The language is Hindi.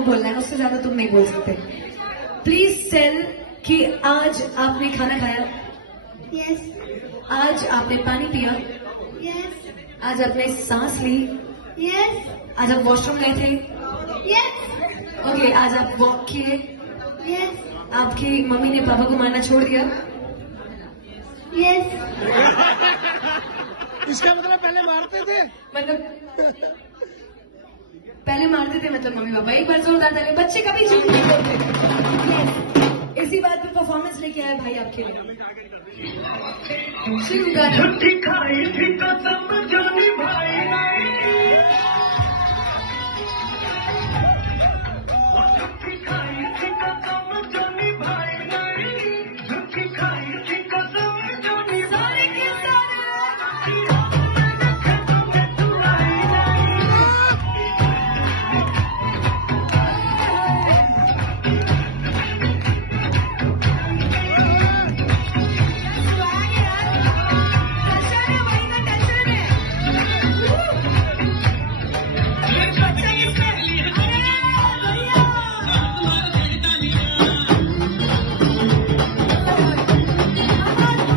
वो बोलना है, उससे ज्यादा तुम नहीं बोल सकते। प्लीज टेल कि आज आपने खाना खाया, Yes. आज आपने पानी पिया, Yes. आज आपने सांस ली, Yes. आज आप वॉशरूम गए थे, Yes. ओके, आज आप वॉक किए, Yes. आपकी मम्मी ने पापा को मारना छोड़ दिया, Yes. इसका मतलब पहले मारते थे। मतलब पहले मारते थे, मतलब मम्मी पापा। एक बार जोरदार ताली, बच्चे कभी झूठ नहीं बोलते। इसी बात पे परफॉर्मेंस लेके आए भाई आपके लिए। शुरू गाना। छुट्टी खाई थी कसम जो निभाई नहीं।